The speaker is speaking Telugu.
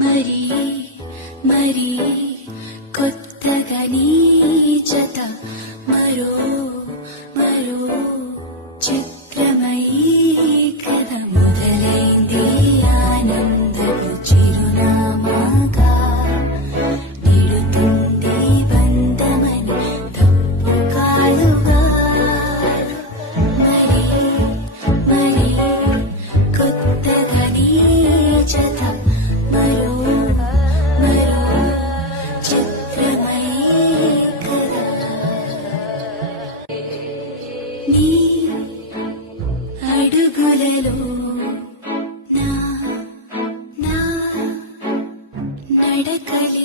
మరి మరి కొత్తగా నీ జత మరో మరో చిత్రమై కథ మొదలైంది ఆనందపు చిరునామాగా నిడుతుంది బంధమని తప్పు కాదుగా మరి మరి కొత్తగా నీ జత మరో మరో చిత్రమై కదా నీ అడుగులలో నా నా నడకలే